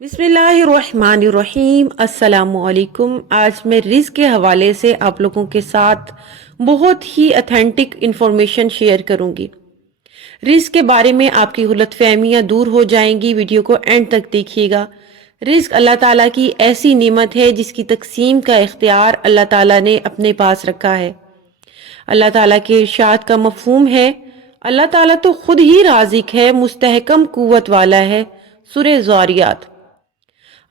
बिस्मिल्लाहिर्रहमानिर्रहीम। अस्सलामुअलैकुम। आज मैं रिस्क के हवाले से आप लोगों के साथ बहुत ही ऑथेंटिक इंफॉर्मेशन शेयर करूंगी। रिस्क के बारे में आपकी गलतफहमियां दूर हो जाएंगी। वीडियो को एंड तक देखिएगा। रिस्क अल्लाह ताला की ऐसी नेमत है जिसकी तकसीम का इख्तियार अल्लाह ताला ने अपने पास रखा है। अल्लाह ताला के इरशाद का मफहूम है, अल्लाह ताला तो खुद ही राज़िक है, मुस्तहकम कुव्वत वाला है। सूरह ज़ारियात।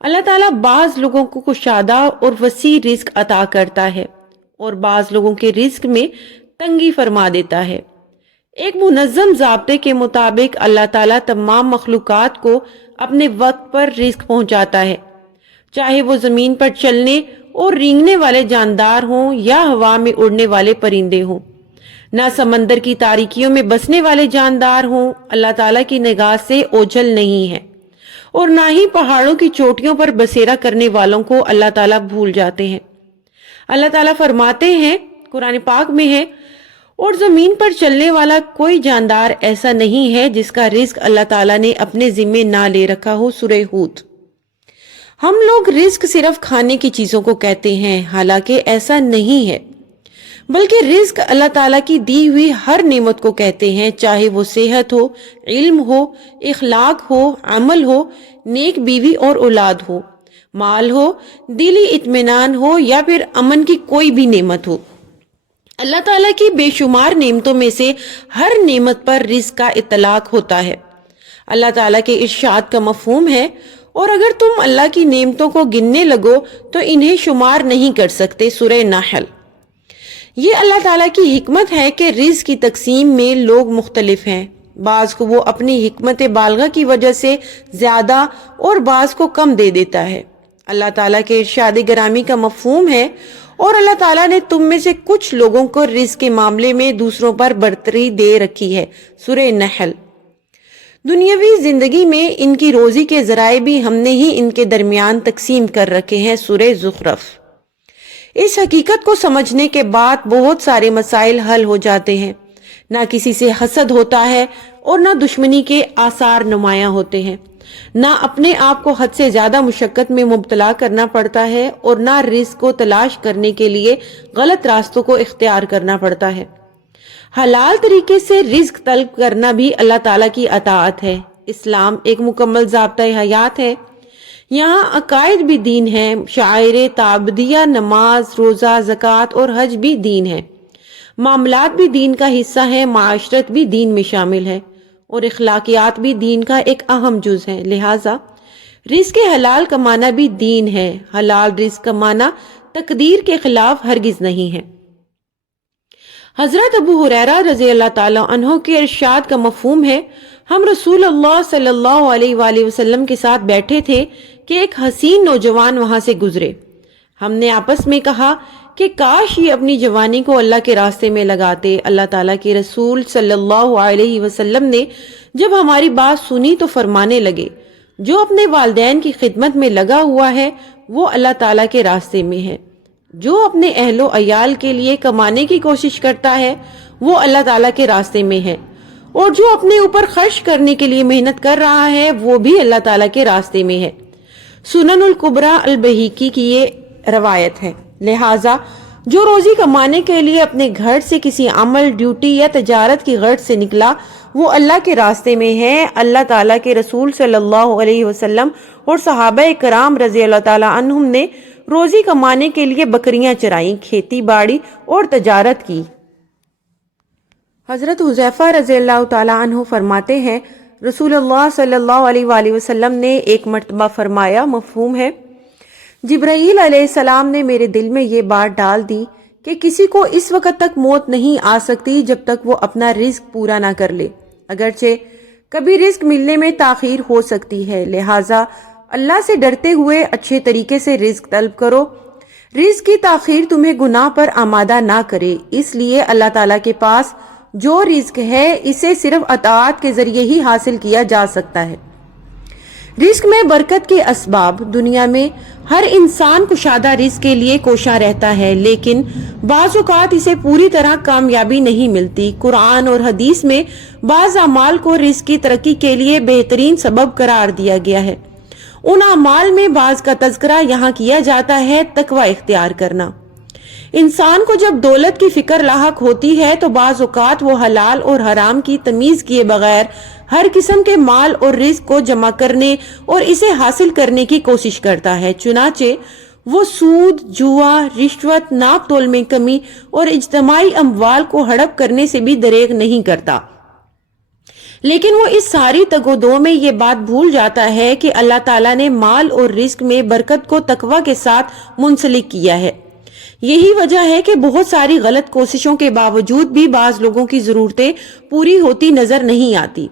अल्लाह ताला बाज लोगों को कुशादा और वसी रिस्क अता करता है और बाज लोगों के रिस्क में तंगी फरमा देता है। एक मुनज़्ज़म ज़ाब्ते के मुताबिक अल्लाह ताला तमाम मखलूक़ात को अपने वक्त पर रिस्क पहुंचाता है, चाहे वो ज़मीन पर चलने और रेंगने वाले जानदार हों या हवा में उड़ने वाले परिंदे हों। ना समंदर की तारीकियों में बसने वाले जानदार हों, अल्लाह ताला की निगाह से ओझल नहीं है, और ना ही पहाड़ों की चोटियों पर बसेरा करने वालों को अल्लाह ताला भूल जाते हैं। अल्लाह ताला फरमाते हैं, कुरान पाक में है, और जमीन पर चलने वाला कोई जानदार ऐसा नहीं है जिसका रिस्क अल्लाह ताला ने अपने जिम्मे ना ले रखा हो। सूरह हूद। हम लोग रिस्क सिर्फ खाने की चीजों को कहते हैं, हालांकि ऐसा नहीं है, बल्कि रिस्क अल्लाह ताला की दी हुई हर नेमत को कहते हैं, चाहे वो सेहत हो, इल्म हो, इखलाक हो, अमल हो, नेक बीवी और औलाद हो, माल हो, दिली इत्मीनान हो या फिर अमन की कोई भी नेमत हो। अल्लाह ताला की बेशुमार नेमतों में से हर नेमत पर रिस्क का इतलाक होता है। अल्लाह ताला के इरशाद का मफहूम है, और अगर तुम अल्लाह की नेमतों को गिनने लगो तो इन्हें शुमार नहीं कर सकते। सूरह नहल। ये अल्लाह ताला की हिकमत है कि रिस्क की तकसीम में लोग मुख्तलिफ हैं। बाज को वो अपनी हिकमत बालगा की वजह से ज्यादा और बाज को कम दे देता है। अल्लाह ताला के इरशाद गरामी का मफहूम है, और अल्लाह ताला ने तुम में से कुछ लोगों को रिस्क के मामले में दूसरों पर बरतरी दे रखी है। सूरह नहल। दुनियावी जिंदगी में इनकी रोजी के जराए भी हमने ही इनके दरमियान तकसीम कर रखे हैं। सूरह ज़ुखरफ। इस हकीकत को समझने के बाद बहुत सारे मसाइल हल हो जाते हैं। ना किसी से हसद होता है और ना दुश्मनी के आसार नुमाया होते हैं। ना अपने आप को हद से ज्यादा मुशक्कत में मुब्तला करना पड़ता है, और ना रिस्क को तलाश करने के लिए गलत रास्तों को इख्तियार करना पड़ता है। हलाल तरीके से रिस्क तलब करना भी अल्लाह ताला की अताअत है। इस्लाम एक मुकम्मल ज़ाब्ता हयात है। यहाँ अकायद भी दीन है, शायर ताबदिया, नमाज, रोज़ा, ज़कात और हज भी दीन है, मामलात भी दीन का हिस्सा है, माशरत भी दीन में शामिल है, और इखलाकियात भी दीन का एक अहम जुज है। लिहाजा रिस्क हलाल कमाना भी दीन है। हलाल रिस्क कमाना तकदीर के खिलाफ हरगिज नहीं है। हजरत अबू हुरैरा रज़ी अल्लाह ताला अन्हो के इरशाद का मफहूम है, हम रसूल अल्लाह सल्लल्लाहु अलैहि वसल्लम के साथ बैठे थे कि एक हसीन नौजवान वहां से गुजरे। हमने आपस में कहा कि काश ये अपनी जवानी को अल्लाह के रास्ते में लगाते। अल्लाह ताला के रसूल सल्लल्लाहु अलैहि वसल्लम ने जब हमारी बात सुनी तो फरमाने लगे, जो अपने वालिदैन की खिदमत में लगा हुआ है वो अल्लाह ताला के रास्ते में है। जो अपने अहलो अयाल के लिए कमाने की कोशिश करता है वो अल्लाह ताला के रास्ते में है, और जो अपने ऊपर खर्च करने के लिए मेहनत कर रहा है वो भी अल्लाह ताला के रास्ते में है। सुननुल कुबरा अल बहीकी की ये रवायत है। लिहाजा जो रोजी कमाने के लिए अपने घर से किसी अमल, ड्यूटी या तजारत की गर्ज से निकला वो अल्लाह के रास्ते में है। अल्लाह ताला के रसूल सल्लल्लाहु अलैहि वसल्लम और सहाबा कराम रज़ी अल्लाह ताला अन्हुम ने रोजी कमाने के लिए बकरियां चराई, खेती बाड़ी और तजारत की। हजरत हुज़ैफा रज़ियल्लाहु ताला अन्हु फरमाते हैं, रसूलुल्लाह सल्लल्लाहु अलैहि वसल्लम ने एक मर्तबा फरमाया, मफहूम है, जिब्राईल अलैहिस्सलाम ने मेरे दिल में ये बात डाल दी कि किसी को इस वक्त तक मौत नहीं आ सकती जब तक वो अपना रिस्क पूरा ना कर ले। अगरचे कभी रिस्क मिलने में ताखीर हो सकती है, लिहाजा अल्लाह से डरते हुए अच्छे तरीके से रिस्क तलब करो। रिस्क की ताखीर तुम्हें गुनाह पर आमादा ना करे, इसलिए अल्लाह ताला के पास जो रिस्क है इसे सिर्फ अताअत के जरिए ही हासिल किया जा सकता है। रिस्क में बरकत के असबाब। दुनिया में हर इंसान कुशादा रिस्क के लिए कोशा रहता है, लेकिन बाज़ औक़ात इसे पूरी तरह कामयाबी नहीं मिलती। कुरान और हदीस में बाज़ अमाल को रिस्क की तरक्की के लिए बेहतरीन सबब करार दिया गया है। ان اعمال میں بعض کا تذکرہ یہاں کیا جاتا ہے تقوی اختیار کرنا۔ انسان کو جب دولت کی فکر لاحق ہوتی ہے تو بعض اوقات وہ حلال اور حرام کی تمیز کیے بغیر ہر قسم کے مال اور رزق کو جمع کرنے اور اسے حاصل کرنے کی کوشش کرتا ہے، چنانچہ وہ سود، جوا، رشوت، ناپ تول میں کمی اور اجتماعی اموال کو ہڑپ کرنے سے بھی دریغ نہیں کرتا۔ لیکن وہ اس ساری تگودو میں یہ بات بھول جاتا ہے کہ اللہ تعالیٰ نے مال اور رزق میں برکت کو تقوی کے ساتھ منسلک کیا ہے۔ یہی وجہ ہے کہ بہت ساری غلط کوششوں کے باوجود بھی بعض لوگوں کی ضرورتیں پوری ہوتی نظر نہیں آتی۔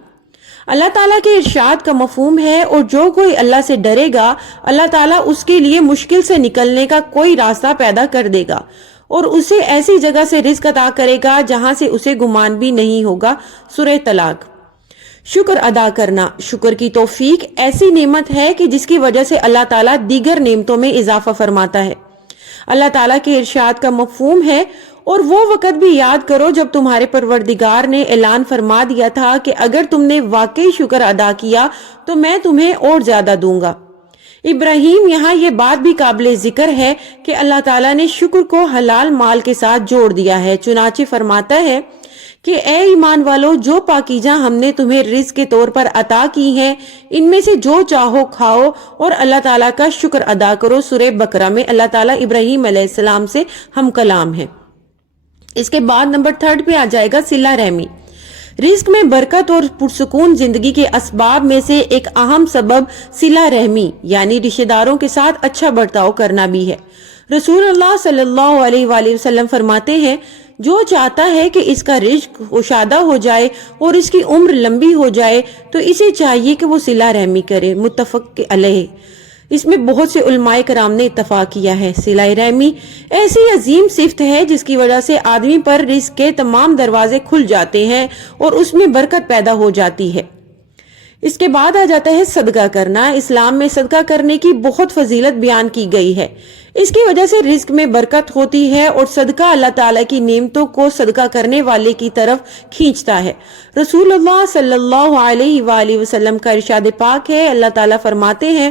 اللہ تعالیٰ کے ارشاد کا مفہوم ہے، اور جو کوئی اللہ سے ڈرے گا اللہ تعالیٰ اس کے لیے مشکل سے نکلنے کا کوئی راستہ پیدا کر دے گا اور اسے ایسی جگہ سے رزق عطا کرے گا جہاں سے اسے گمان بھی نہیں ہوگا۔ سورہ طلاق۔ شکر ادا کرنا۔ شکر کی توفیق ایسی نعمت ہے کہ جس کی وجہ سے اللہ تعالیٰ دیگر نعمتوں میں اضافہ فرماتا ہے۔ اللہ تعالیٰ کے ارشاد کا مفہوم ہے، اور وہ وقت بھی یاد کرو جب تمہارے پروردگار نے اعلان فرما دیا تھا کہ اگر تم نے واقعی شکر ادا کیا تو میں تمہیں اور زیادہ دوں گا۔ ابراہیم یہاں یہ بات بھی قابل ذکر ہے کہ اللہ تعالیٰ نے شکر کو حلال مال کے ساتھ جوڑ دیا ہے، چنانچہ فرماتا ہے کہ اے ایمان والو، جو پاکیزہ ہم نے تمہیں رزق کے طور پر عطا کی ہیں ان میں سے جو چاہو کھاؤ اور اللہ تعالیٰ کا شکر ادا کرو۔ سورہ بقرہ میں اللہ تعالیٰ ابراہیم علیہ السلام سے ہم کلام ہے۔ اس کے بعد نمبر 3 پہ آ جائے گا صلہ رحمی۔ رزق میں برکت اور پرسکون زندگی کے اسباب میں سے ایک اہم سبب صلہ رحمی یعنی رشتہ داروں کے ساتھ اچھا برتاؤ کرنا بھی ہے۔ رسول اللہ صلی اللہ علیہ وآلہ وسلم فرماتے ہیں، جو چاہتا ہے کہ اس کا رزق کشادہ ہو جائے اور اس کی عمر لمبی ہو جائے تو اسے چاہیے کہ وہ صلہ رحمی کرے۔ متفق علیہ۔ اس میں بہت سے علماء کرام نے اتفاق کیا ہے۔ صلہ رحمی ایسی عظیم صفت ہے جس کی وجہ سے آدمی پر رزق کے تمام دروازے کھل جاتے ہیں اور اس میں برکت پیدا ہو جاتی ہے۔ اس کے بعد آ جاتا ہے صدقہ کرنا۔ اسلام میں صدقہ کرنے کی بہت فضیلت بیان کی گئی ہے۔ اس کی وجہ سے رزق میں برکت ہوتی ہے اور صدقہ اللہ تعالیٰ کی نعمتوں کو صدقہ کرنے والے کی طرف کھینچتا ہے۔ رسول اللہ صلی اللہ علیہ وآلہ وسلم کا ارشاد پاک ہے، اللہ تعالیٰ فرماتے ہیں،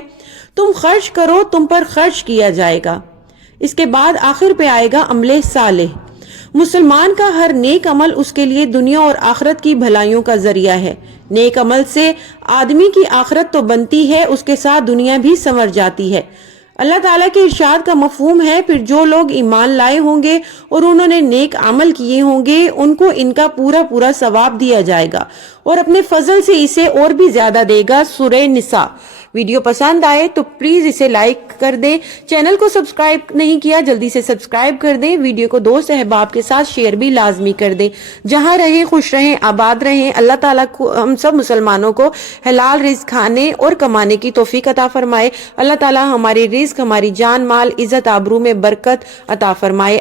تم خرچ کرو تم پر خرچ کیا جائے گا۔ اس کے بعد آخر پہ آئے گا عمل صالح۔ مسلمان کا ہر نیک عمل اس کے لیے دنیا اور آخرت کی بھلائیوں کا ذریعہ ہے۔ نیک عمل سے آدمی کی آخرت تو بنتی ہے، اس کے ساتھ دنیا بھی سنور جاتی ہے۔ اللہ تعالیٰ کے ارشاد کا مفہوم ہے، پھر جو لوگ ایمان لائے ہوں گے اور انہوں نے نیک عمل کیے ہوں گے ان کو ان کا پورا ثواب دیا جائے گا اور اپنے فضل سے اسے اور بھی زیادہ دے گا۔ سورہ نساء۔ ویڈیو پسند آئے تو پلیز اسے لائک کر دیں۔ چینل کو سبسکرائب نہیں کیا جلدی سے سبسکرائب کر دیں۔ ویڈیو کو دوست احباب کے ساتھ شیئر بھی لازمی کر دیں۔ جہاں رہیں خوش رہیں، آباد رہیں۔ اللہ تعالیٰ کو ہم سب مسلمانوں کو حلال رزق کھانے اور کمانے کی توفیق عطا فرمائے۔ اللہ تعالیٰ ہماری رزق، ہماری جان مال، عزت آبرو میں برکت عطا فرمائے۔